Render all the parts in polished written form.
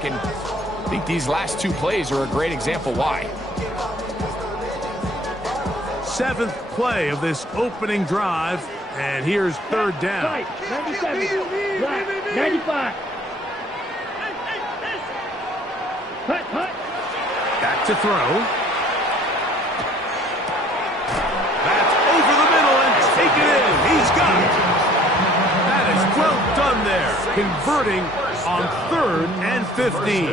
back, and I think these last two plays are a great example why. Seventh play of this opening drive, and here's third down. Right, 97, right, 95. Hut. Back to throw. That's over the middle and take it in. He's got it. That is well done there. Converting on 3rd and 15.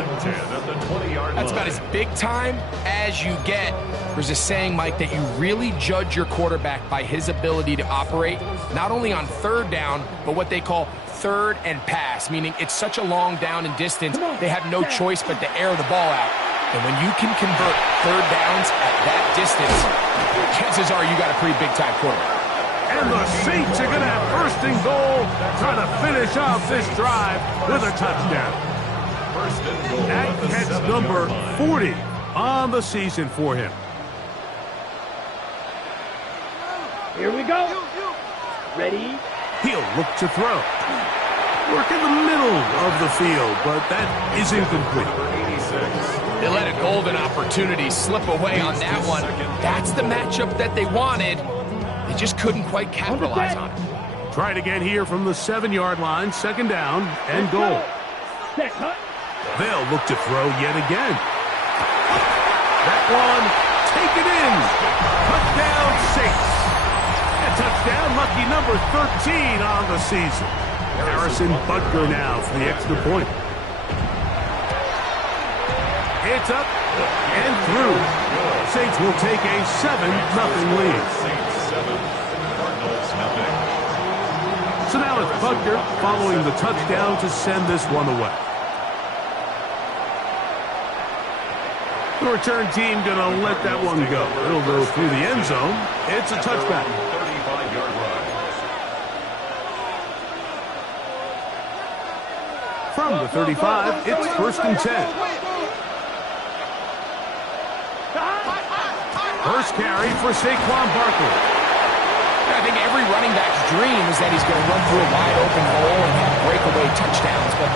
That's about as big time as you get. There's a saying, Mike, that you really judge your quarterback by his ability to operate, not only on 3rd down, but what they call 3rd and pass, meaning it's such a long down and distance, they have no choice but to air the ball out. And when you can convert 3rd downs at that distance, chances are you got a pretty big-time quarterback. And the Saints are going to have 1st and goal, trying to finish off this drive with a touchdown. That catch number 40 on the season for him. Here we go. Ready? He'll look to throw. Work in the middle of the field, but that is incomplete. They let a golden opportunity slip away on that one. That's the matchup that they wanted. They just couldn't quite capitalize on it. Try it again here from the 7-yard line, 2nd down and goal. They'll look to throw yet again. That one, take it in. Touchdown, Saints. A touchdown, lucky number 13 on the season. Harrison Butker now for the extra point. It's up and through. Saints will take a 7-0 lead. So now it's Butker following the touchdown to send this one away. The return team going to let that one go. It'll go through the end zone. It's a touchback. 35-yard run. From the 35, it's 1st and 10. First carry for Saquon Barkley. I think every running back's dream is that he's going to run through a wide open hole and have breakaway touchdowns, but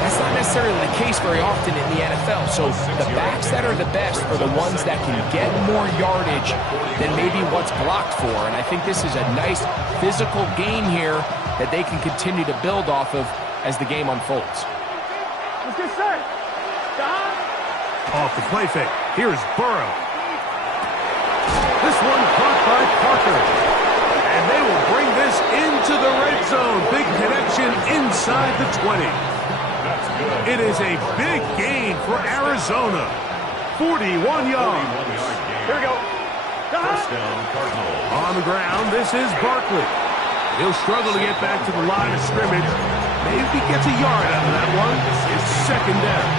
that's not necessarily the case very often in the NFL. So the backs that are the best are the ones that can get more yardage than maybe what's blocked for, and I think this is a nice physical game here that they can continue to build off of as the game unfolds. Off the play fake. Here's Burrow. This one caught by Parker. And they will bring this into the red zone. Big connection inside the 20. It is a big gain for Arizona. 41 yards. Here we go. First down, Cardinals. On the ground, this is Barkley. He'll struggle to get back to the line of scrimmage. Maybe gets a yard out of that one. It's 2nd down.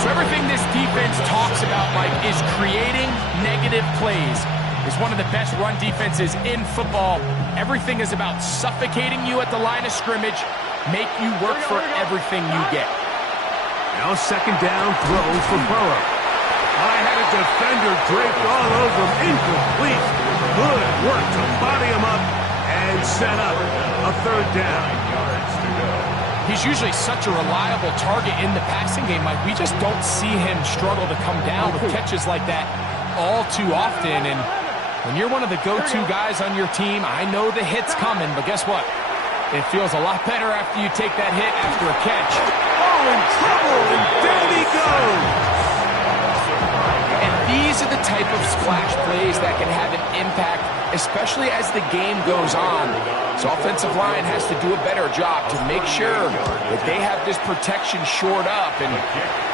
So everything this defense talks about, Mike, is creating negative plays. It's one of the best run defenses in football. Everything is about suffocating you at the line of scrimmage, make you work for everything you get. Now 2nd down throws for Burrow. I had a defender draped all over him. Incomplete. Good work to body him up and set up a 3rd down. He's usually such a reliable target in the passing game, Mike. We just don't see him struggle to come down with catches like that all too often. And when you're one of the go-to guys on your team, I know the hit's coming, but guess what? It feels a lot better after you take that hit after a catch. Oh, in trouble, and down he goes. And these are the type of splash plays that can have an impact, especially as the game goes on. So offensive line has to do a better job to make sure that they have this protection shored up and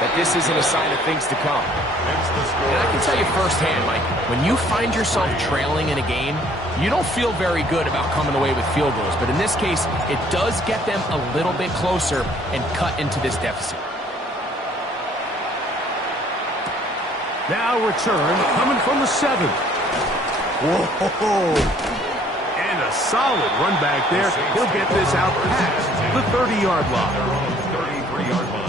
that this isn't a sign of things to come. And I can tell you firsthand, Mike, when you find yourself trailing in a game, you don't feel very good about coming away with field goals. But in this case, it does get them a little bit closer and cut into this deficit. Now return coming from the 7th. Whoa. And a solid run back there. He'll get this out past the 30-yard line. 33-yard line.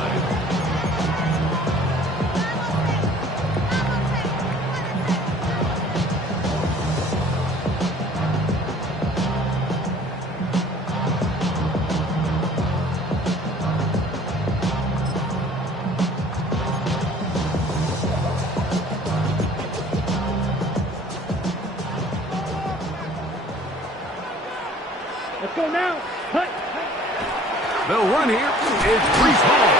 here. It's Brees Hall.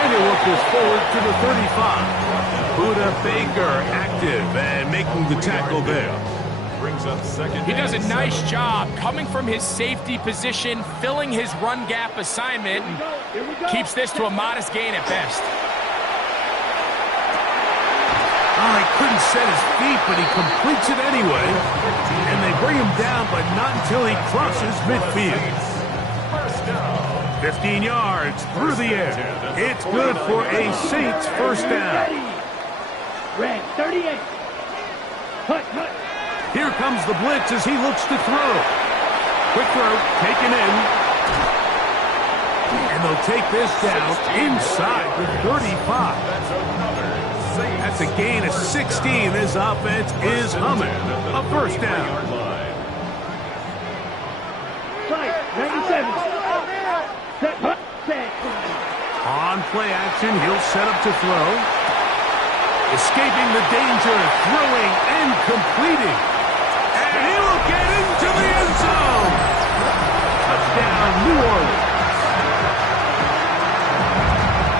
And he'll work this forward to the 35. Buda Baker active and making the tackle there. Brings up second. He does a nice job coming from his safety position, filling his run gap assignment, and keeps this to a modest gain at best. Oh, he couldn't set his feet, but he completes it anyway. And they bring him down, but not until he crosses midfield. 15 yards through the air. It's good for a Saints first down. Red 38. Hut, hut. Here comes the blitz as he looks to throw. Quick throw, taken in. And they'll take this down inside the 35. That's a gain of 16. This offense is humming. A first down. Fight, 97. Set, hut, set. On play action, he'll set up to throw. Escaping the danger, throwing and completing. And he will get into the end zone. Touchdown, New Orleans.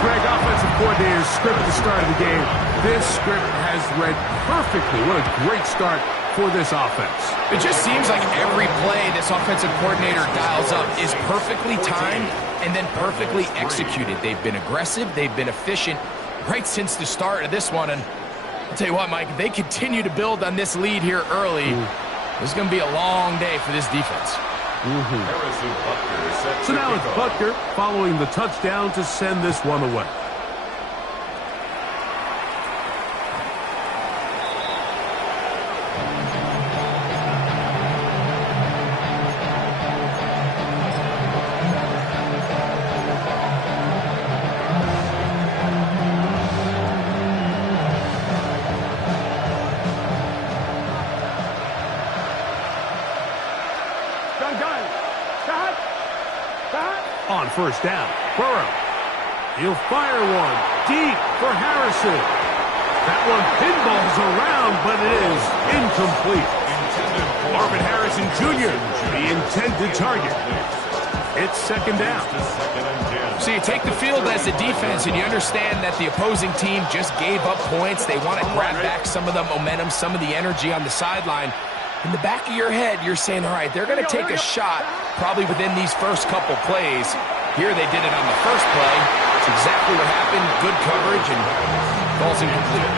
Greg, offensive coordinator's script at the start of the game. This script has read perfectly. What a great start for this offense. It just seems like every play this offensive coordinator dials up is perfectly timed and then perfectly executed. They've been aggressive. They've been efficient right since the start of this one. And I'll tell you what, Mike, if they continue to build on this lead here early, this is going to be a long day for this defense. So now it's Butker following the touchdown to send this one away. On first down, Burrow. He'll fire one deep for Harrison. That one pinballs around, but it is incomplete. Marvin Harrison Jr., the intended target. It's second down. So you take the field as a defense, and you understand that the opposing team just gave up points. They want to grab back some of the momentum, some of the energy on the sideline. In the back of your head, you're saying, all right, they're going to take a shot probably within these first couple plays. Here they did it on the first play. It's exactly what happened. Good coverage, and ball's incomplete.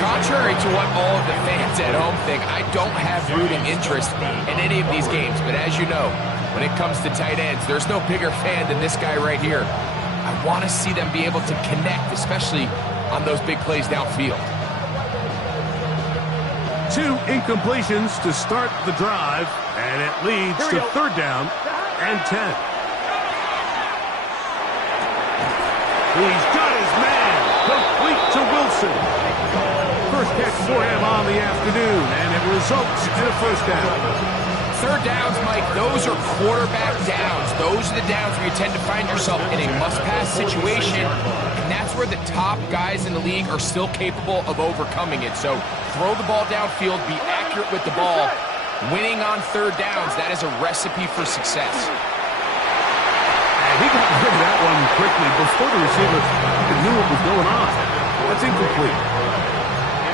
Contrary to what all of the fans at home think, I don't have rooting interest in any of these games. But as you know, when it comes to tight ends, there's no bigger fan than this guy right here. I want to see them be able to connect, especially on those big plays downfield. 2 incompletions to start the drive, and it leads to third down and 10. He's got his man, complete to Wilson. First catch for him on the afternoon, and it results in a first down. Third downs, Mike, those are quarterback downs. Those are the downs where you tend to find yourself in a must-pass situation, and that's where the top guys in the league are still capable of overcoming it. So throw the ball downfield, be accurate with the ball. Winning on third downs, that is a recipe for success. And he got rid of that one quickly before the receiver knew what was going on. That's incomplete.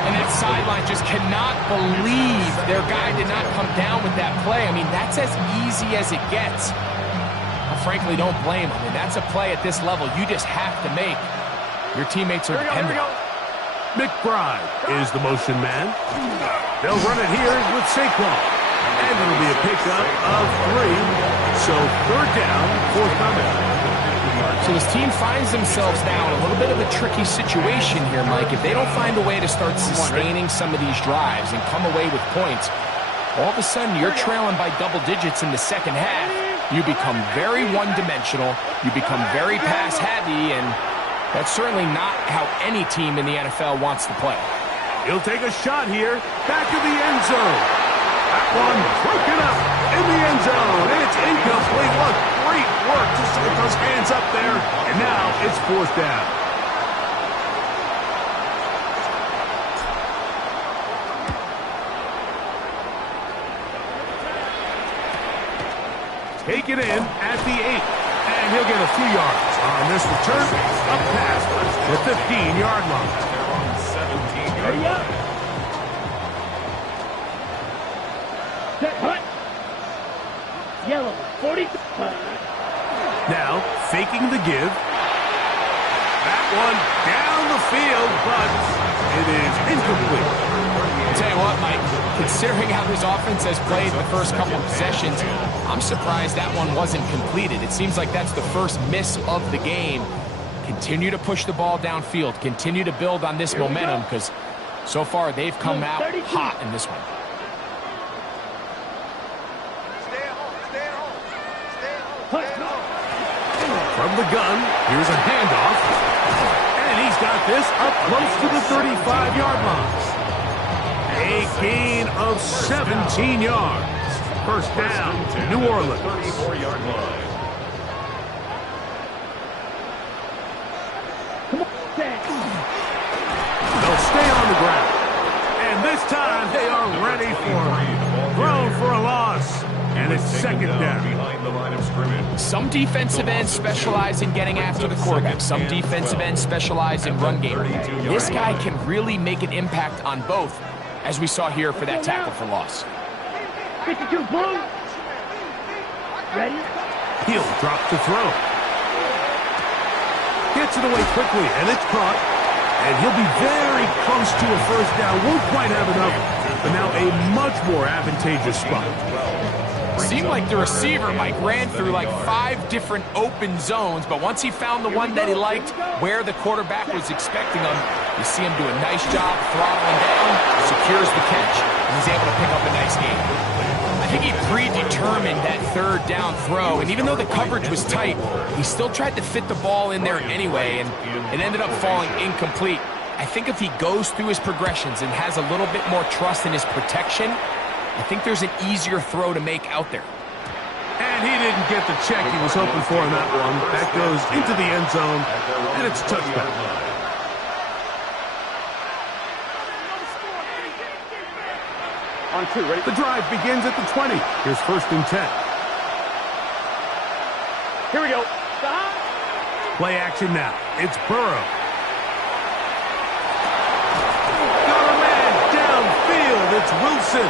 And that sideline just cannot believe their guy did not come down with that play. I mean, that's as easy as it gets. I frankly don't blame him. I mean, that's a play at this level you just have to make. Your teammates are dependent on it. McBride is the motion man. They'll run it here with Saquon. And it'll be a pickup of 3. So third down, forthcoming. So this team finds themselves now in a little bit of a tricky situation here, Mike. If they don't find a way to start sustaining some of these drives and come away with points, all of a sudden you're trailing by double digits in the second half. You become very one-dimensional. You become very pass-heavy, and that's certainly not how any team in the NFL wants to play. He'll take a shot here, back of the end zone. That one broken up in the end zone. It's incomplete. What great work to set those hands up there. And now it's fourth down. Take it in at the 8. And he'll get a few yards on this return up past the 15-yard line. They're on 17 Ready yards. up. Set, hut. Yellow, 40. Now, faking the give. That one down the field, but it is incomplete. I'll tell you what, Mike, considering how this offense has played the first couple of possessions, I'm surprised that one wasn't completed. It seems like that's the first miss of the game. Continue to push the ball downfield. Continue to build on this momentum because so far they've come out hot in this one. From the gun, here's a handoff. And he's got this up close to the 35-yard line. A gain of 17 yards. First down, New Orleans. 34-yard line. They'll stay on the ground. And this time they are ready for it. Thrown for a loss. And it's second down. Behind the line of scrimmage. Some defensive ends specialize in getting after the quarterback. Some defensive ends specialize in run game. This guy can really make an impact on both, as we saw here for that tackle for loss. 52 blue. Ready? He'll drop to throw. Gets it away quickly, and it's caught. And he'll be very close to a first down. Won't quite have enough, but now a much more advantageous spot. Seemed like the receiver, Mike, ran through like 5 different open zones, but once he found the one that he liked, where the quarterback was expecting him, you see him do a nice job throttling down, secures the catch, and he's able to pick up a nice gain. I think he predetermined that third down throw, and even though the coverage was tight, he still tried to fit the ball in there anyway, and it ended up falling incomplete. I think if he goes through his progressions and has a little bit more trust in his protection, I think there's an easier throw to make out there. And he didn't get the check he was hoping for in that one. That goes into the end zone, and it's a touchdown. On 2, ready? The drive begins at the 20. Here's first and 10. Here we go. Stop. Play action now. It's Burrow. Got a man downfield. It's Wilson.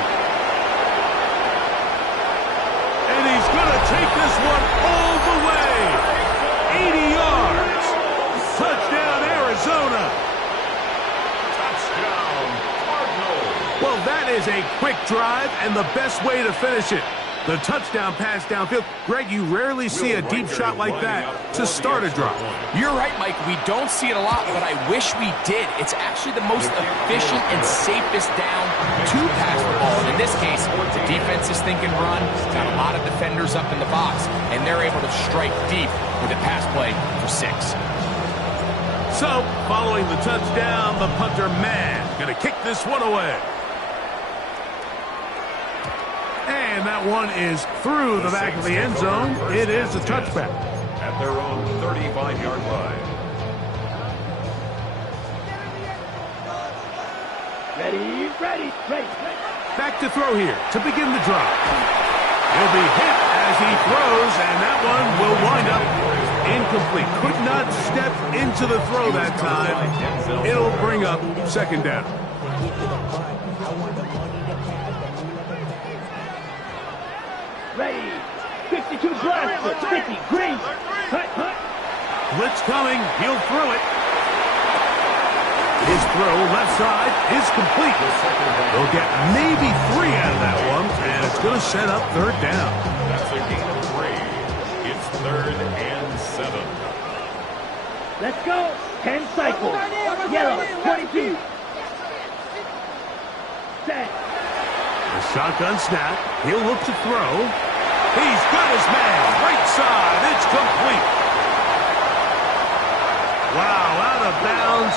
And he's going to take this one all the way. 80 yards. Touchdown, Arizona. Touchdown, Cardinals. Well, that is a quick drive and the best way to finish it. The touchdown pass downfield. Greg, you rarely see a deep shot like that to start a drive. You're right, Mike. We don't see it a lot, but I wish we did. It's actually the most efficient and safest down to pass the ball. And in this case, the defense is thinking run, got a lot of defenders up in the box, and they're able to strike deep with a pass play for 6. So, following the touchdown, the punter man going to kick this one away. And that one is through the back of the end zone. It is a touchback. At their own 35-yard line. Ready. Back to throw here to begin the drive. He'll be hit as he throws, and that one will wind up incomplete. Could not step into the throw that time. It'll bring up second down. Ready. 52 blaster. 50 green. Hut. Blitz coming. He'll throw it. His throw left side is complete. They'll get maybe 3 out of that one, and it's going to set up third down. That's a gain of 3. It's 3rd and 7. Let's go. 10 cycles. Yellow. 22. Set. The shotgun snap. He'll look to throw. He's got his man. Right side. It's complete. Wow, out of bounds.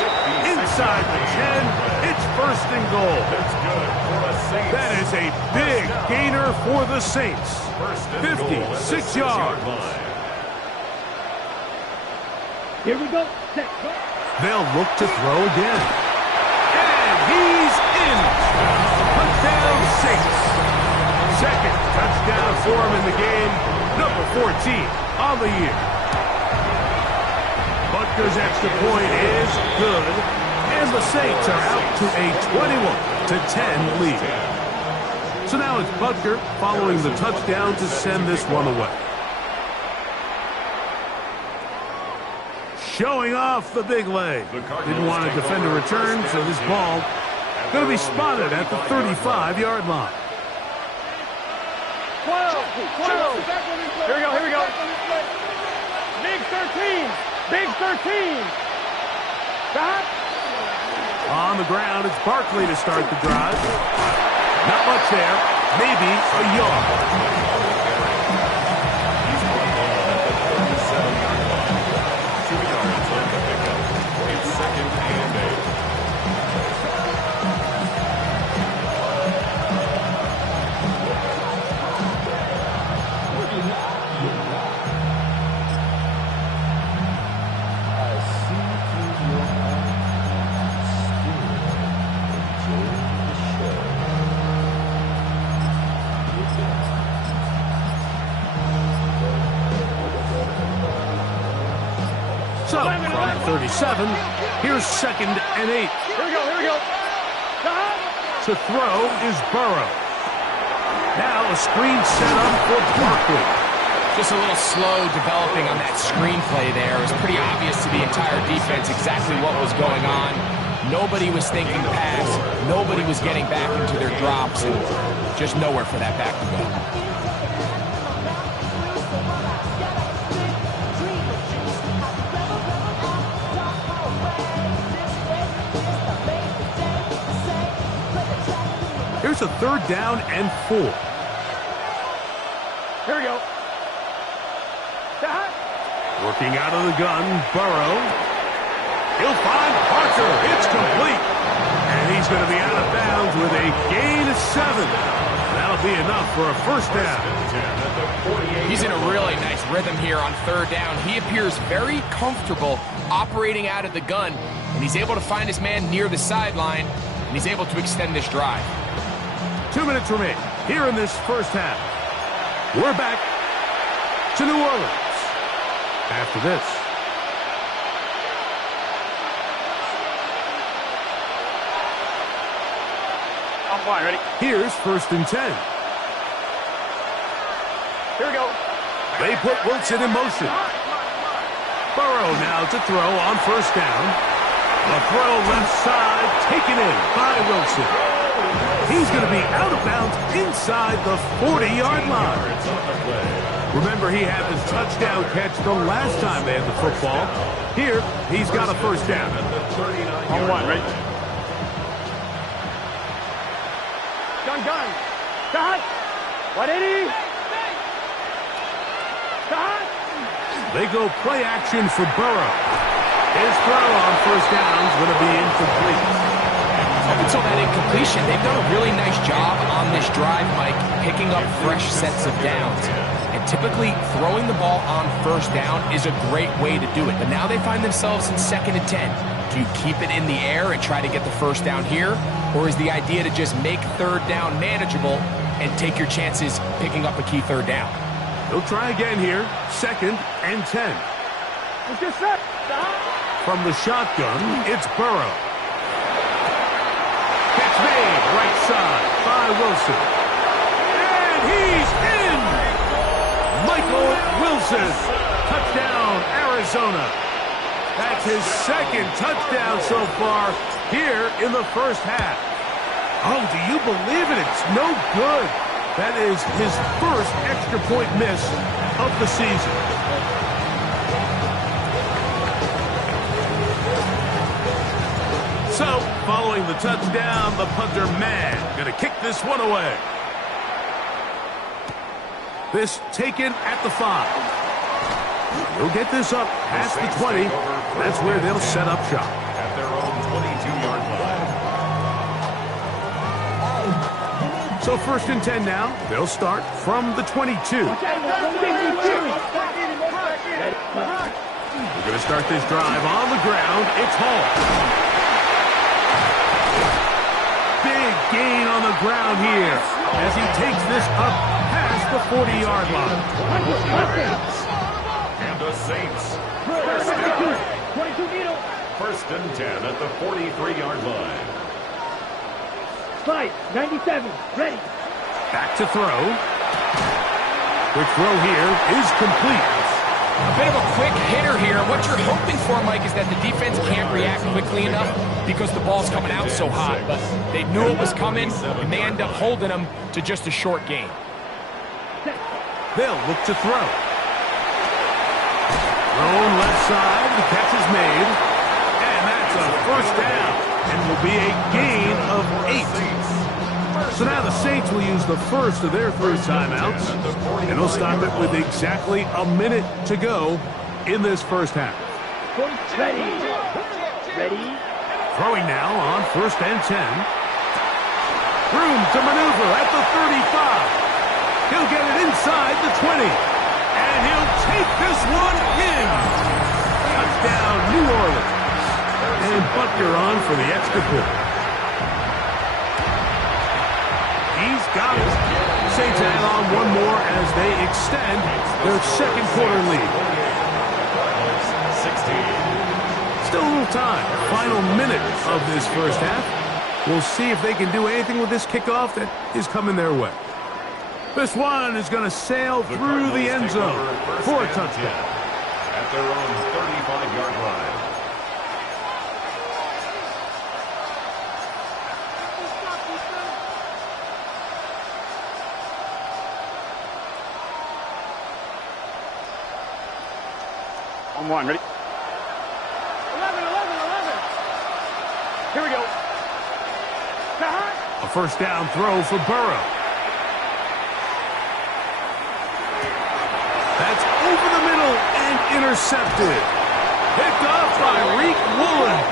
Inside the 10. It's first and goal. That's good for the Saints. That is a big gainer for the Saints. 56 yards. Here we go. Set. They'll look to throw again. And he's in. Touchdown, Saints. Second touchdown for him in the game. Number 14 on the year. Rutgers' extra point is good, and the Saints are out to a 21-10 lead. So now it's Butker following the touchdown to send this one away. Showing off the big leg. Didn't want to defend a return, so this ball going to be spotted at the 35-yard line. 12. Here we go. Big 13. Big 13. Stop. On the ground, it's Barkley to start the drive. Not much there. Maybe a yard. So, from 37, here's 2nd and 8. Here we go. To throw is Burrow. Now a screen set up for Barkley. Just a little slow developing on that screenplay there. It was pretty obvious to the entire defense exactly what was going on. Nobody was thinking pass. Nobody was getting back into their drops, and just nowhere for that back to go. Here's a 3rd down and 4. Here we go. Stop. Working out of the gun, Burrow. He'll find Parker. It's complete. And he's going to be out of bounds with a gain of 7. That'll be enough for a 1st down. He's in a really nice rhythm here on 3rd down. He appears very comfortable operating out of the gun, and he's able to find his man near the sideline, and he's able to extend this drive. 2 minutes remain here in this 1st half. We're back to New Orleans after this. I'm fine, ready? Here's 1st and 10. Here we go. They put Wilson in motion. Burrow now to throw on 1st down. The throw left side taken in by Wilson. He's going to be out of bounds inside the 40-yard line. Remember, he had his touchdown catch the last time they had the football. Here, he's got a 1st down. On 1, ready? Gun. Stop. 180. Stop. They go play action for Burrow. His throw on 1st down is going to be incomplete. Up until that incompletion, they've done a really nice job on this drive, Mike, picking up fresh sets of downs. And typically, throwing the ball on 1st down is a great way to do it. But now they find themselves in 2nd and 10. Do you keep it in the air and try to get the 1st down here? Or is the idea to just make 3rd down manageable and take your chances picking up a key 3rd down? They'll try again here. 2nd and 10. Let's get set. From the shotgun, it's Burrow. Catch made right side by Wilson. And he's in! Michael Wilson. Touchdown, Arizona. That's his 2nd touchdown so far here in the 1st half. Oh, do you believe it? It's no good. That is his 1st extra point miss of the season. So, following the touchdown, the punter man going to kick this one away. This taken at the 5. He'll get this up past the 20. That's where they'll set up shop. At their own 22-yard line. So 1st and 10 now. They'll start from the 22. We're going to start this drive on the ground. It's Hall. Big gain on the ground here as he takes this up past the 40-yard line. And the Saints. 1st down. 22 middle. First and 10 at the 43-yard line. 5-97, ready. Back to throw. Quick throw here is complete. A bit of a quick hitter here. What you're hoping for, Mike, is that the defense can't react quickly enough because the ball's coming out so hot. But they knew it was coming, and they end up holding them to just a short gain. They'll look to throw. Thrown left side. The catch is made. And that's a first down. And will be a gain of 8. So now the Saints will use the first of their 3 timeouts, and they'll stop it with exactly a minute to go in this first half. Ready. Ready. Throwing now on first and 10. Room to maneuver at the 35. He'll get it inside the 20. And he'll take this one in. Touchdown, New Orleans. And Butker on for the extra point. He's got it. Saints add on one more as they extend their second quarter lead. 16. Still a little time. Final minute of this first half. We'll see if they can do anything with this kickoff that is coming their way. This one is going to sail through the end zone for a touchdown. At their own 35-yard line. On one, ready? 11. Here we go. A first down throw for Burrow. That's over the middle and intercepted. Picked off by Reek Woolen.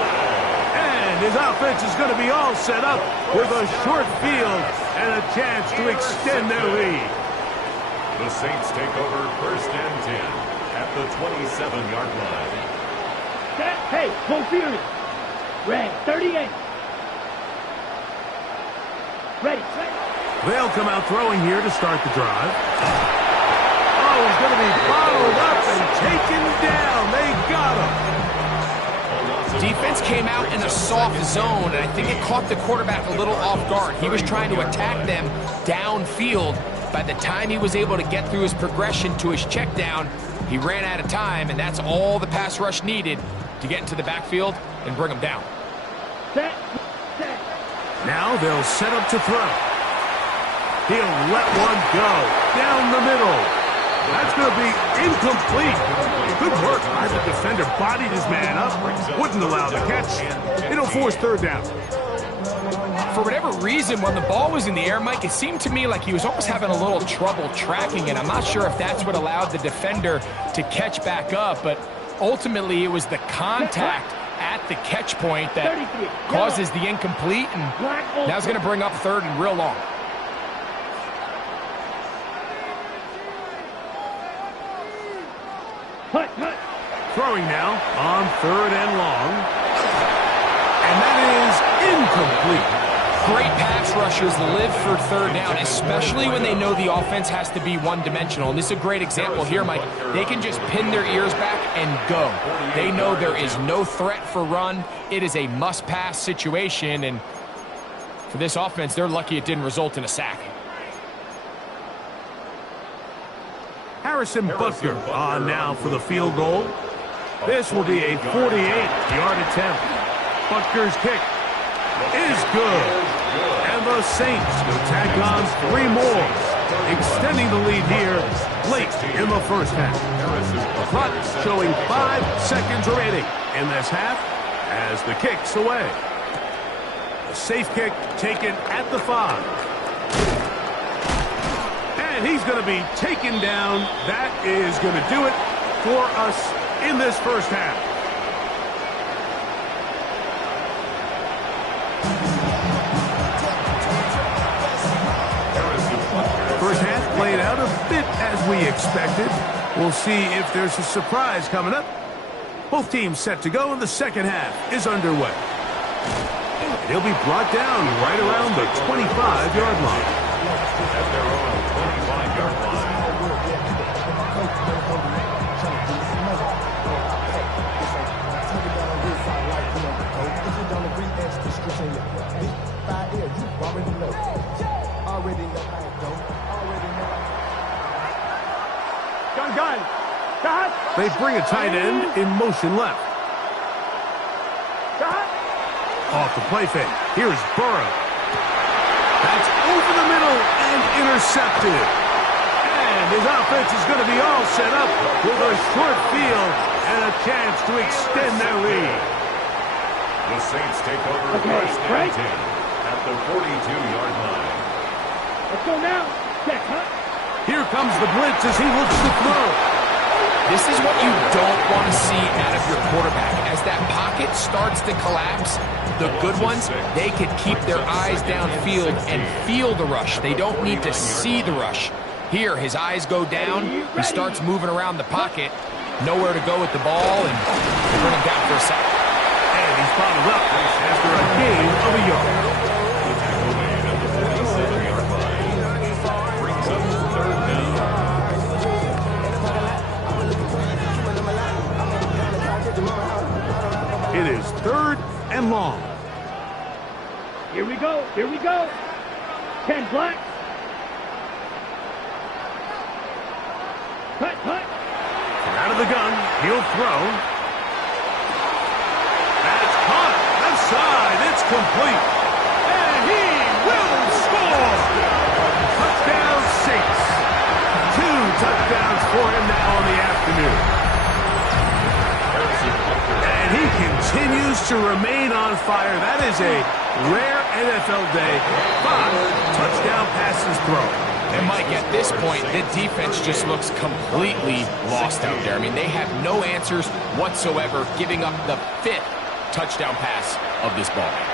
And his offense is going to be all set up with a short field and a chance to extend their lead. The Saints take over first and 10 at the 27-yard line. Hey, full fury. Red, 38. Ready. They'll come out throwing here to start the drive. Oh, he's going to be followed up and taken down. They got him. Defense came out in a soft zone, and I think it caught the quarterback a little off guard. He was trying to attack them downfield. By the time he was able to get through his progression to his check down, he ran out of time, and that's all the pass rush needed to get into the backfield and bring him down. Set. Now they'll set up to throw. He'll let one go down the middle. That's going to be incomplete. Good work by the defender. Bodied his man up. Wouldn't allow the catch. It'll force third down. For whatever reason, when the ball was in the air, Mike, it seemed to me like he was almost having a little trouble tracking it. I'm not sure if that's what allowed the defender to catch back up, but ultimately it was the contact at the catch point that causes the incomplete, and now it's going to bring up third and real long. Throwing now on third and long. And that is incomplete. Great pass rushers live for third down, especially when they know the offense has to be one-dimensional. And this is a great example here, Mike. They can just pin their ears back and go. They know there is no threat for run. It is a must-pass situation, and for this offense, they're lucky it didn't result in a sack. Harrison Butker on now for the field goal. This will be a 48-yard attempt. Butker's kick is good. And the Saints will tack on 3 more, extending the lead here late in the first half. The clock showing 5 seconds remaining in this half as the kick's away. A safe kick taken at the 5. And he's going to be taken down. That is going to do it for us in this first half. First half played out a bit as we expected. We'll see if there's a surprise coming up. Both teams set to go, and the second half is underway. And he'll be brought down right around the 25-yard line. At their own 25-yard line. They bring a tight end in motion left. Off the play fake. Here's Burrow. That's over the middle and intercepted. And his offense is going to be all set up with a short field and a chance to extend their lead. The Saints take over first and 10 at the 42-yard line. Let's go now. Check, huh? Here comes the blitz as he looks to throw. This is what you don't want to see out of your quarterback. As that pocket starts to collapse, the good ones, they can keep their eyes downfield and feel the rush. They don't need to see the rush. Here, his eyes go down. He starts moving around the pocket. Nowhere to go with the ball, and they're running down for a sack. And he's followed up after a gain of a yard. The tackle made at the 47-yard line brings up third down. It is 3rd and long. Here we go. Here we go. 10 black. Cut, cut. Out of the gun, he'll throw. That's caught. Left side, it's complete. And he will score. Touchdown Saints. 2 touchdowns for him now on the afternoon. And he continues to remain on fire. That is a rare NFL day. 5 touchdown passes thrown. And Mike, at this point, the defense just looks completely lost out there. I mean, they have no answers whatsoever, giving up the 5th touchdown pass of this ball game.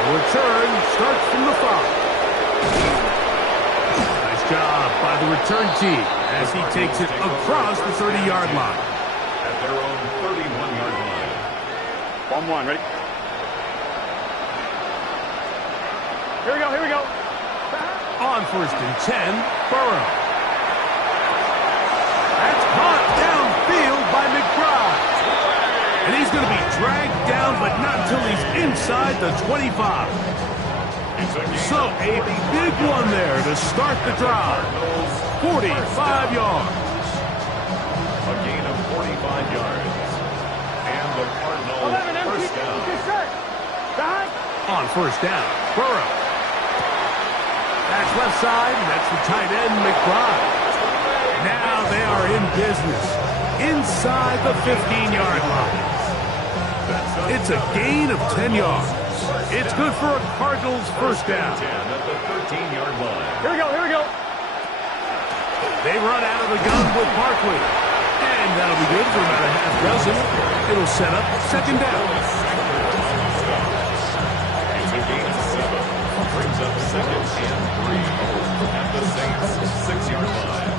The return starts from the 5. Nice job by the return team as he takes it across the 30-yard line. At their own 31-yard line. 1-1, ready? Here we go, here we go. On 1st and 10, Burrow. That's caught downfield by McBride. And he's going to be dragged down, but not until he's inside the 25. So a big one there to start the drive. 45 yards. A gain of 45 yards. And the Cardinals first down. On 1st down, Burrow. That's left side, and that's the tight end, McBride. Now they are in business inside the 15-yard line. It's a gain of 10 yards. It's good for a Cardinals first down. At the 13-yard line. Here we go, here we go. They run out of the gun with Barkley. And that'll be good for about a half dozen. It'll set up 2nd down. It's a gain of 7. Brings up 2nd and 3 at the Saints 6-yard line.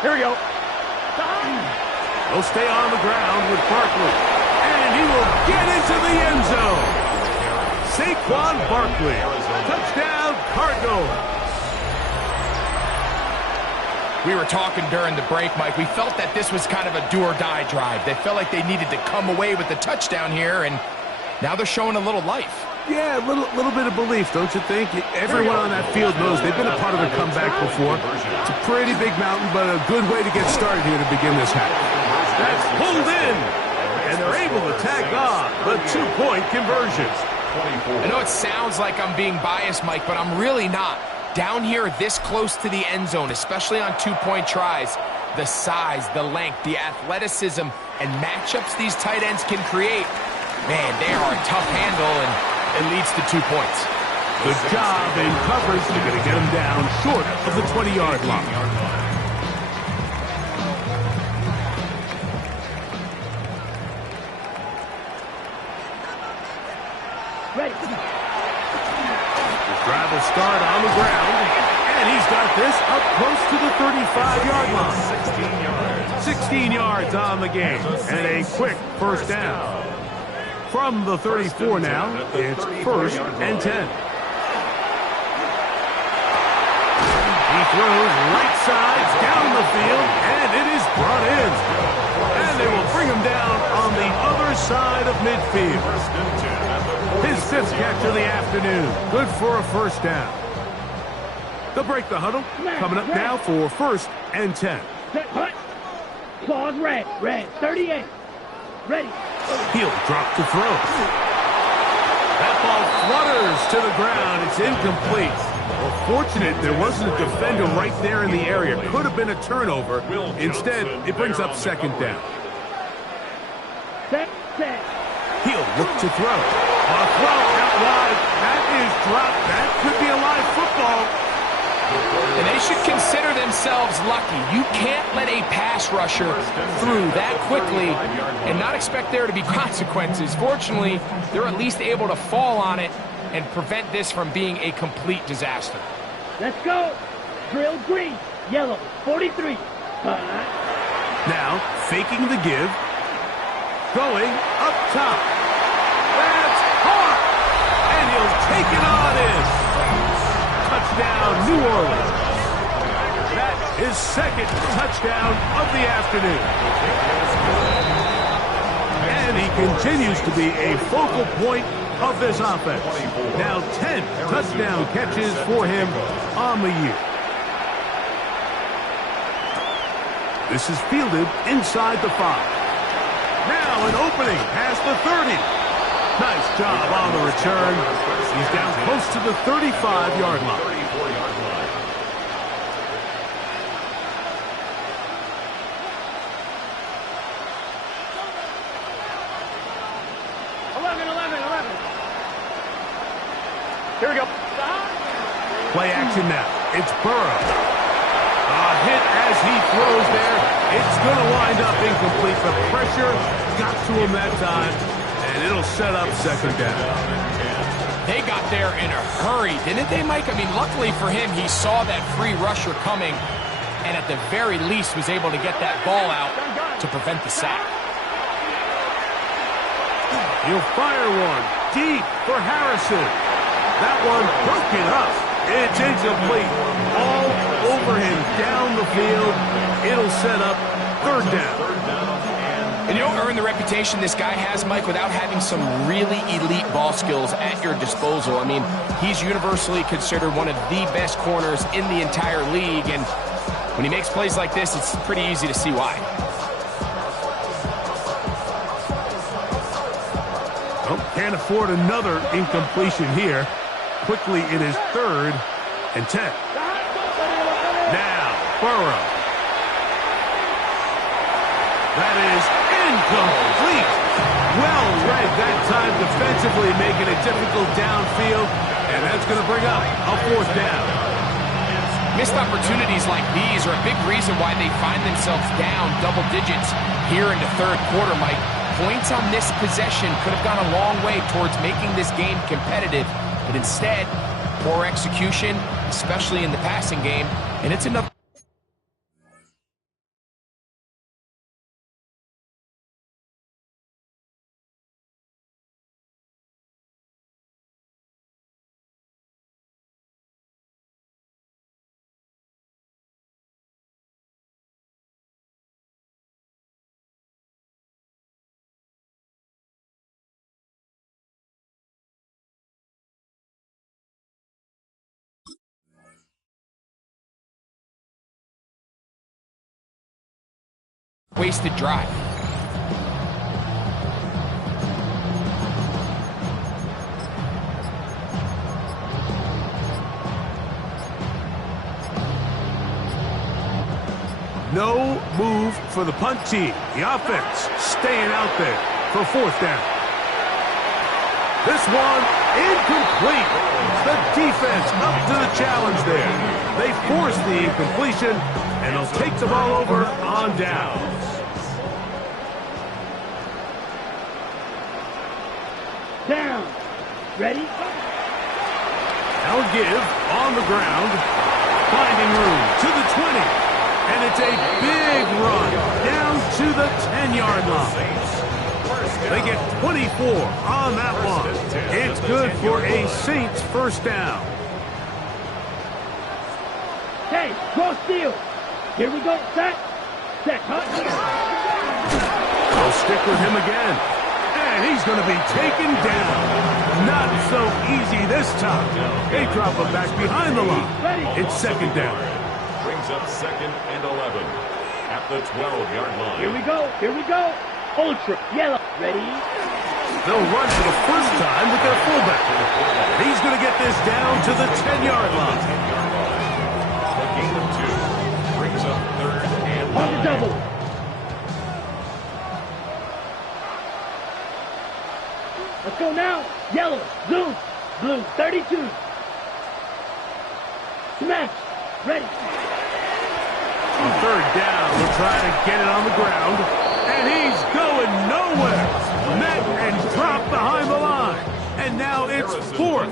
Here we go. He'll stay on the ground with Barkley. And he will get into the end zone. Saquon Barkley. Touchdown, Cardinals. We were talking during the break, Mike. We felt that this was kind of a do-or-die drive. They felt like they needed to come away with the touchdown here, and now they're showing a little life. Yeah, a little bit of belief, don't you think? Everyone on that field knows they've been a part of the comeback before. It's a pretty big mountain, but a good way to get started here to begin this half. That's pulled in, and they're able to tack on the 2-point conversion. I know it sounds like I'm being biased, Mike, but I'm really not. Down here this close to the end zone, especially on 2-point tries, the size, the length, the athleticism, and matchups these tight ends can create, man, they are a tough handle, and it leads to 2 points. Good job in coverage. They're going to get him down short of the 20-yard line. Ready. Drive will start on the ground, and he's got this up close to the 35-yard line. 16 yards on the game, and a quick first down. From the 34 now, it's 1st and 10. He throws right side down the field, and it is brought in. And they will bring him down on the other side of midfield. His 5th catch of the afternoon. Good for a first down. They'll break the huddle. Coming up now for 1st and 10. Set, hut. Claws red. Red. 38. Ready. He'll drop to throw. That ball flutters to the ground. It's incomplete. Well, fortunate there wasn't a defender right there in the area. Could have been a turnover. Instead, it brings up 2nd down. Set. He'll look to throw. A throw out wide. That is dropped. That could be a live football. And they should consider themselves lucky. You can't let a pass rusher through that quickly and not expect there to be consequences. Fortunately, they're at least able to fall on it and prevent this from being a complete disaster. Let's go. Drill green. Yellow. 43. Now, faking the give. Going up top. That's hard. And he'll take it on in. Touchdown, New Orleans. That is 2nd touchdown of the afternoon. And he continues to be a focal point of this offense. Now 10 touchdown catches for him on the year. This is fielded inside the 5. Now an opening past the 30. Nice job on the return. He's down close to the 35-yard line. 11. Here we go. Play action now. It's Burrow. A hit as he throws there. It's going to wind up incomplete. The pressure got to him that time, and it'll set up 2nd down. They got there in a hurry, didn't they, Mike? I mean, luckily for him, he saw that free rusher coming and at the very least was able to get that ball out to prevent the sack. He'll fire one deep for Harrison. That one broken up. It's incomplete. All over him down the field. It'll set up 3rd down. And you don't earn the reputation this guy has, Mike, without having some really elite ball skills at your disposal. I mean, he's universally considered one of the best corners in the entire league, and when he makes plays like this, it's pretty easy to see why. Oh, can't afford another incompletion here. Quickly, it is 3rd and 10. Now, Burrow. That is incomplete. Well read that time defensively, making it difficult downfield, and that's going to bring up a 4th down. Missed opportunities like these are a big reason why they find themselves down double digits here in the 3rd quarter, Mike. Points on this possession could have gone a long way towards making this game competitive, but instead, poor execution, especially in the passing game, and it's enough. Wasted drive. No move for the punt team. The offense staying out there for 4th down. This one incomplete. The defense up to the challenge there. They force the incompletion, and they'll take the ball over on downs. Down. Ready? Now give on the ground. Finding room to the 20. And it's a big run down to the 10-yard line. They get 24 on that one. It's good for a Saints 1st down. Hey, go steal. Here we go. Set. Set. Huh? They'll stick with him again. And And he's going to be taken down. Not so easy this time. They drop him back behind the line. It's second down. Brings up 2nd and 11 at the 12-yard line. Here we go. Here we go. Ultra yellow. Ready? They'll run for the first time with their fullback. He's going to get this down to the 10-yard line. The gain of 2 brings up 3rd and 9. On the double. Let's go now. Yellow, zoom, blue, 32. Smash. Ready. On third down, we'll try to get it on the ground. And he's going nowhere. Met and dropped behind the line. And now it's 4th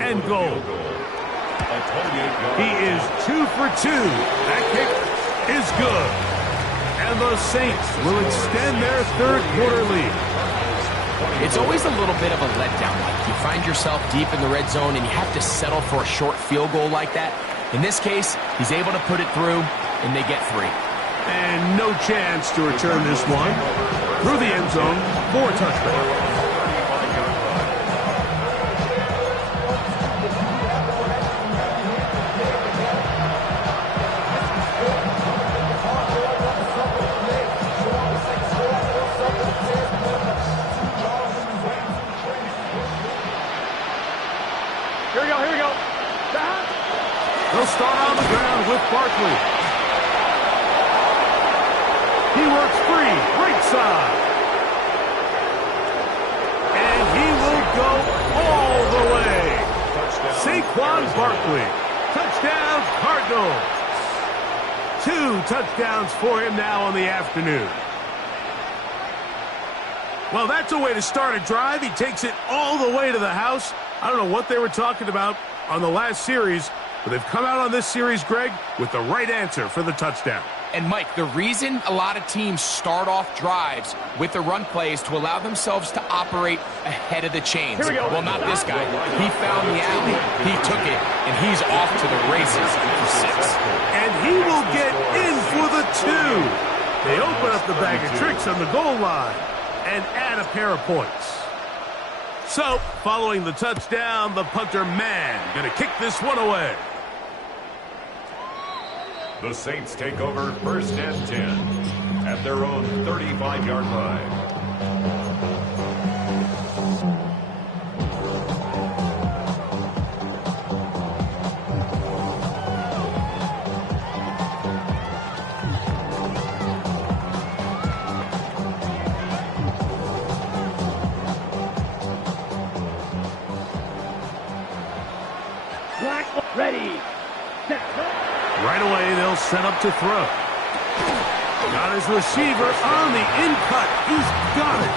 and goal. He is 2 for 2. That kick is good. And the Saints will extend their third quarter lead. It's always a little bit of a letdown. Like you find yourself deep in the red zone and you have to settle for a short field goal like that. In this case, he's able to put it through, and they get 3. And no chance to return this one through the end zone for a touchdown. Here we go. They'll start on the ground with Barkley. He works free, right side. And he will go all the way. Saquon Barkley. Touchdown, Cardinals. 2 touchdowns for him now on the afternoon. Well, that's a way to start a drive. He takes it all the way to the house. I don't know what they were talking about on the last series, but they've come out on this series, Greg, with the right answer for the touchdown. And, Mike, the reason a lot of teams start off drives with the run play is to allow themselves to operate ahead of the chains. Here we go. Well, not this guy. He found the alley, he took it, and he's off to the races for 6. And he will get in for the 2. They open up the bag of tricks on the goal line and add a pair of points. So, following the touchdown, the punter man going to kick this one away. The Saints take over 1st and 10 at their own 35-yard line. Ready. Set. Right away, they'll set up to throw. Got his receiver on the in-cut. He's got it.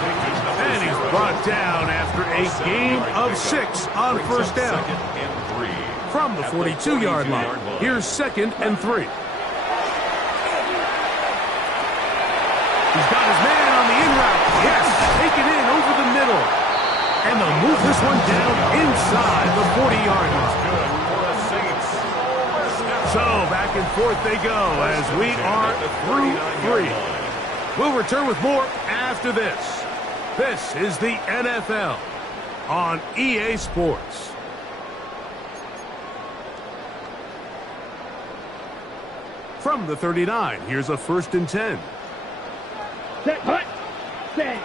And he's brought down after a gain of 6 on first down. From the 42-yard line, here's 2nd and 3. He's got his man on the in-route. Yes, take it in over the middle. And they'll move this one down inside the 40-yard line. So, back and forth they go as we are through 3. We'll return with more after this. This is the NFL on EA Sports. From the 39, here's a 1st and 10. Set. Hut. Set.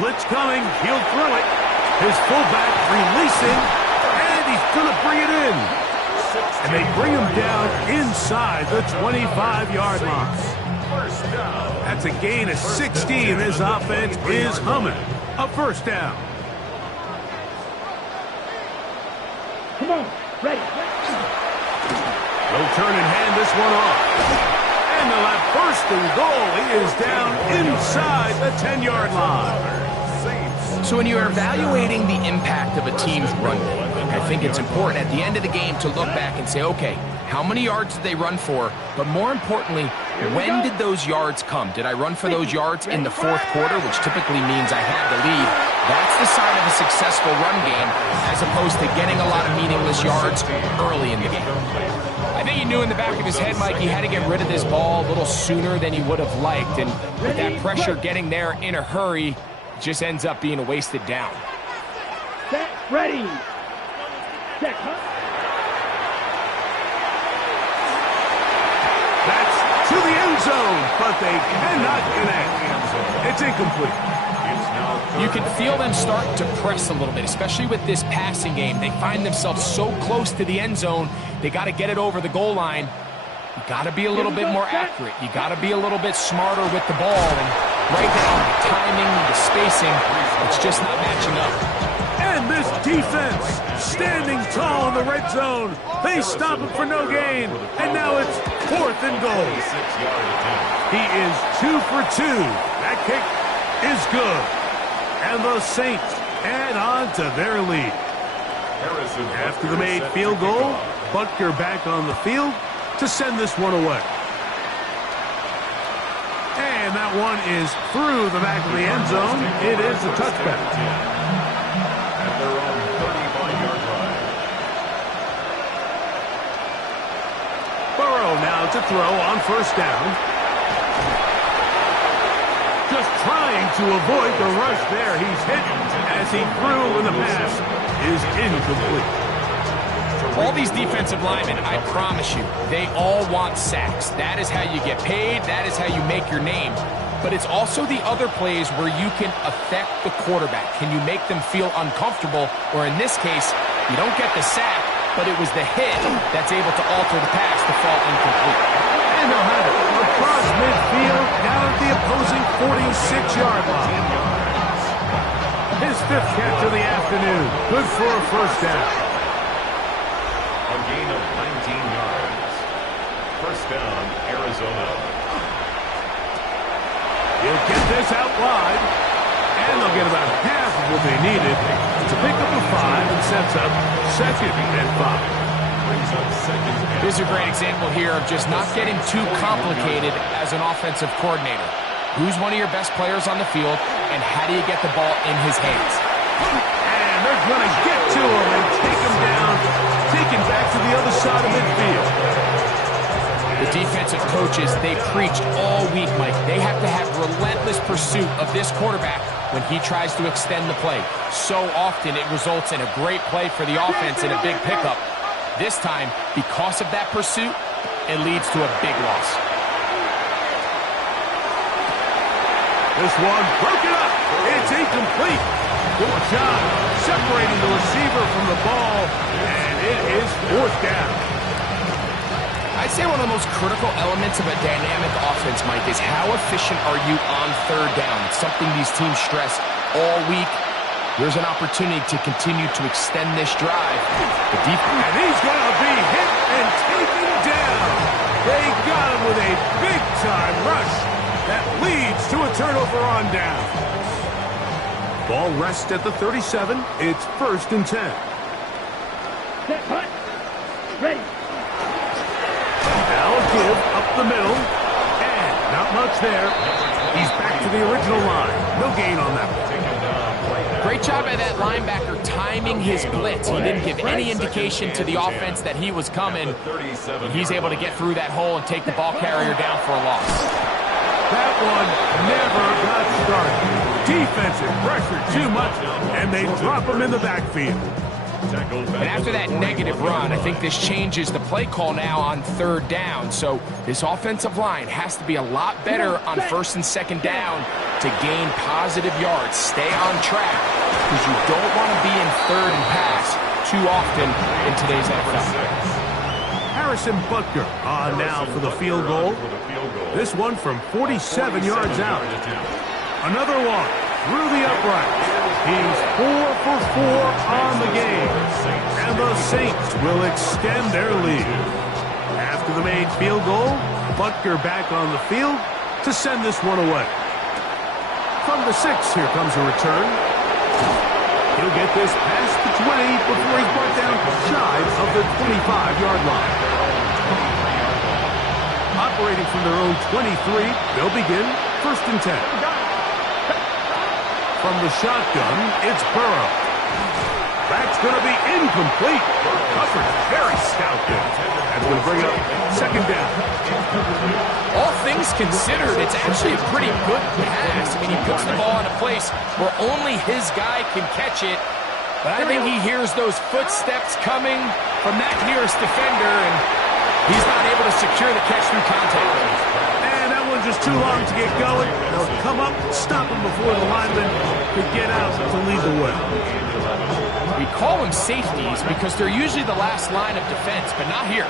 Blitz coming. He'll throw it. His fullback releasing. And he's going to bring it in. And they bring him down inside the 25-yard line. That's a gain of 16. This offense is humming. A 1st down. Come on. Ready. They'll turn and hand this one off. And they'll have 1st and goal. He is down inside the 10-yard line. So when you're evaluating the impact of a team's run game, I think it's important at the end of the game to look back and say, okay, how many yards did they run for? But more importantly, when did those yards come? Did I run for those yards in the 4th quarter, which typically means I had the lead? That's the sign of a successful run game, as opposed to getting a lot of meaningless yards early in the game. I think he knew in the back of his head, Mike, he had to get rid of this ball a little sooner than he would have liked. And with that pressure getting there in a hurry, just ends up being a wasted down. Set, ready. Set, That's to the end zone, but they cannot connect. It's incomplete. You can feel them start to press a little bit, especially with this passing game. They find themselves so close to the end zone, they got to get it over the goal line. You got to be a little bit more accurate. You got to be a little bit smarter with the ball. And right now, the timing, the spacing, it's just not matching up. And this defense standing tall in the red zone. They stop it for no gain. And now it's 4th and goal. He is 2 for 2. That kick is good. And the Saints add on to their lead. After the made field goal, Butker back on the field to send this one away. And that one is through the back of the end zone. It is a touchback. At their own 35-yard line. Burrow now to throw on 1st down. Just trying to avoid the rush there. He's hit as he threw when the pass is incomplete. All these defensive linemen, I promise you, they all want sacks. That is how you get paid. That is how you make your name. But it's also the other plays where you can affect the quarterback. Can you make them feel uncomfortable? Or in this case, you don't get the sack, but it was the hit that's able to alter the pass to fall incomplete. And they'll have it across midfield, down at the opposing 46-yard line. His 5th catch of the afternoon. Good for a 1st down. A gain of 19 yards. 1st down, Arizona. He'll get this out wide, and they'll get about half of what they needed to pick up a 5 and sets up 2nd and 5. Brings up 2nd and 5. This is a great example here of just not getting too complicated as an offensive coordinator. Who's one of your best players on the field, and how do you get the ball in his hands? And they're going to get to him and take him down, taken back to the other side of midfield. The defensive coaches, they preached all week, Mike. They have to have relentless pursuit of this quarterback when he tries to extend the play. So often it results in a great play for the offense and a big pickup. This time, because of that pursuit, it leads to a big loss. This one broken up. It's incomplete. Good job separating the receiver from the ball, and it is 4th down. I'd say one of the most critical elements of a dynamic offense, Mike, is how efficient are you on 3rd down? It's something these teams stress all week. Here's an opportunity to continue to extend this drive. And he's going to be hit and taken down. They got him with a big-time rush that leads to a turnover on down. Ball rests at the 37. It's 1st and 10. Set, hut. Ready. Now a give up the middle. And not much there. He's back to the original line. No gain on that one. Great job by that linebacker timing his blitz. He didn't give any indication to the offense that he was coming. He's able to get through that hole and take the ball carrier down for a loss. That one never got started. Defensive pressure too much, and they drop him in the backfield. And after that negative run, I think this changes the play call now on 3rd down. So this offensive line has to be a lot better on 1st and 2nd down to gain positive yards. Stay on track, because you don't want to be in 3rd and pass too often in today's NFL. Harrison Butker on now for the field goal. This one from 47 yards out. Another one through the upright. He's 4 for 4 on the game. And the Saints will extend their lead. After the made field goal, Butker back on the field to send this one away. From the 6, here comes a return. He'll get this past the 20 before he's brought down shy of the 25-yard line. Operating from their own 23, they'll begin 1st and 10. From the shotgun, it's Burrow. That's going to be incomplete. Coverage very stout there. That's going to bring up second down. All things considered, it's actually a pretty good pass. I mean, he puts the ball in a place where only his guy can catch it. But I think he hears those footsteps coming from that nearest defender, and he's not able to secure the catch through contact. And that one's just too long to get going. They'll come up, stop him before the lineman could get out to lead the way. We call them safeties because they're usually the last line of defense, but not here.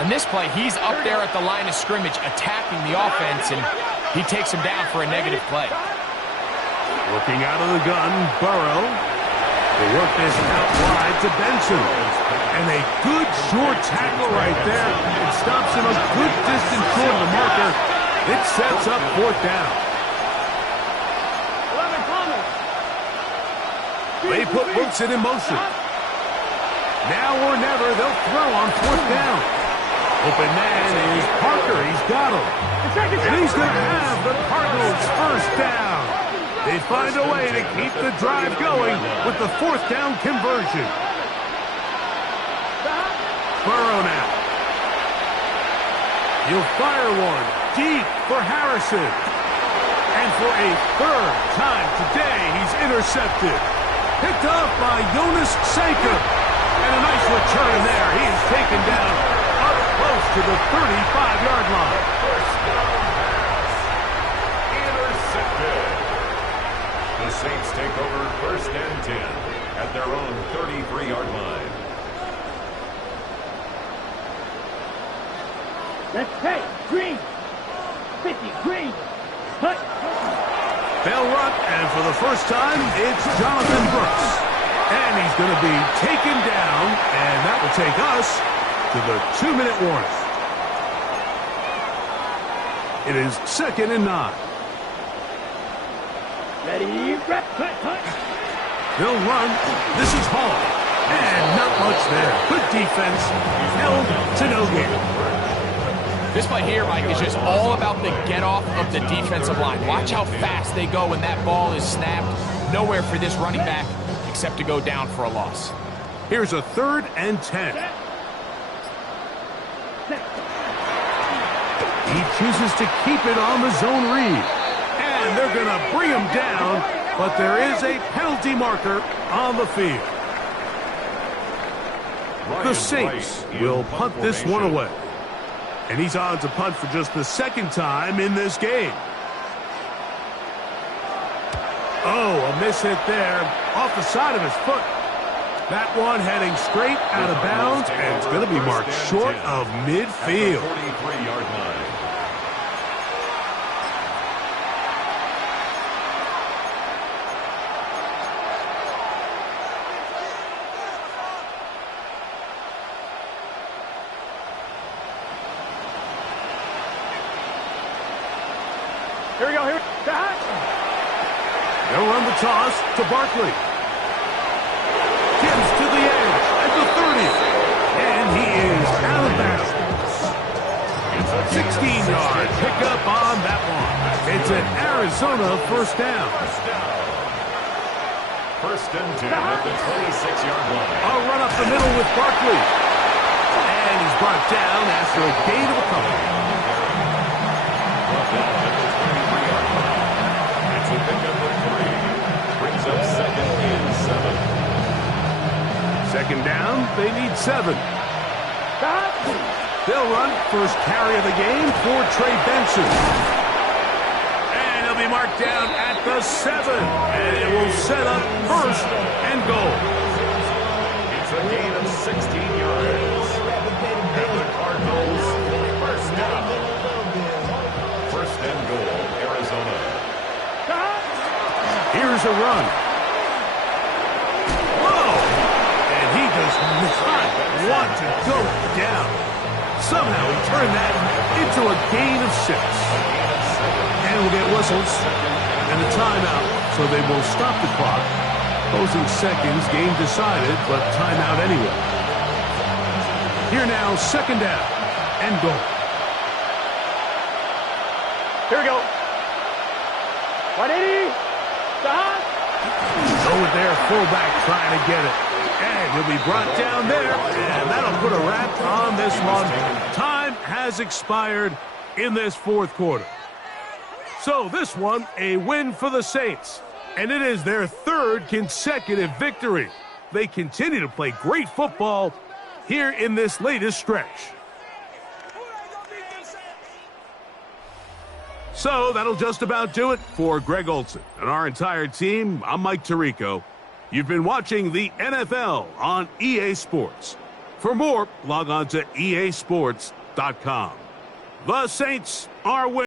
On this play, he's up there at the line of scrimmage attacking the offense, and he takes him down for a negative play. Looking out of the gun, Burrow. They work this out wide to Benson. And a good short tackle right there. It stops him a good distance short of the marker. It sets up fourth down. They put Wilson in motion. Now or never, they'll throw on fourth down. Open man is Parker. He's got him. And he's going to have the Cardinals first down. They find a way to keep the drive going with the fourth down conversion. Burrow now. He'll fire one deep for Harrison. And for a third time today, he's intercepted. Picked off by Jonas Sanker. And a nice return there. He is taken down up close to the 35-yard line. Intercepted. The Saints take over first and 10 at their own 33-yard line. Let's take green. 50, green. Cut. They'll run, and for the first time, it's Jonathan Brooks. And he's going to be taken down, and that will take us to the 2-minute warning. It is 2nd and 9. Ready, cut, cut. They'll run. This is Hall. And not much there. Good defense. Held to no gain. This play here, Mike, is just all about the get-off of the defensive line. Watch how fast they go when that ball is snapped. Nowhere for this running back except to go down for a loss. Here's a 3rd and 10. He chooses to keep it on the zone read. And they're going to bring him down, but there is a penalty marker on the field. The Saints will punt this one away. And he's on to punt for just the 2nd time in this game. Oh, a miss hit there off the side of his foot. That one heading straight out of bounds, and it's going to be marked short of midfield. 43-yard line. Here we go, here. They'll run the toss to Barkley. Gives to the edge at the 30. And he is out of bounds. 16-yard pickup on that one. It's an Arizona first down. First and 10 at the 26-yard line. A run up the middle with Barkley. And he's brought down after a gain of a couple. Brought down at the 23-yard line. It's a pickup of 3. Brings up 2nd and 7. 2nd down, they need 7. They'll run first carry of the game for Trey Benson. And he'll be marked down at the 7. And it will set up first and goal. It's a gain of 16 yards. And the Cardinals first down. First and goal, Arizona. Here's a run. Whoa! And he does not want to go down. Somehow he turned that into a gain of 6. And we'll get whistles and a timeout, so they will stop the clock. Closing seconds, game decided, but timeout anyway. Here now, 2nd down and goal. Here we go. 180. Go with their fullback trying to get it. He'll be brought down there, and that'll put a wrap on this one. Time has expired in this fourth quarter. So this one, a win for the Saints, and it is their third consecutive victory. They continue to play great football here in this latest stretch. So that'll just about do it for Greg Olson and our entire team. I'm Mike Tirico. You've been watching the NFL on EA Sports. For more, log on to easports.com. The Saints are winning.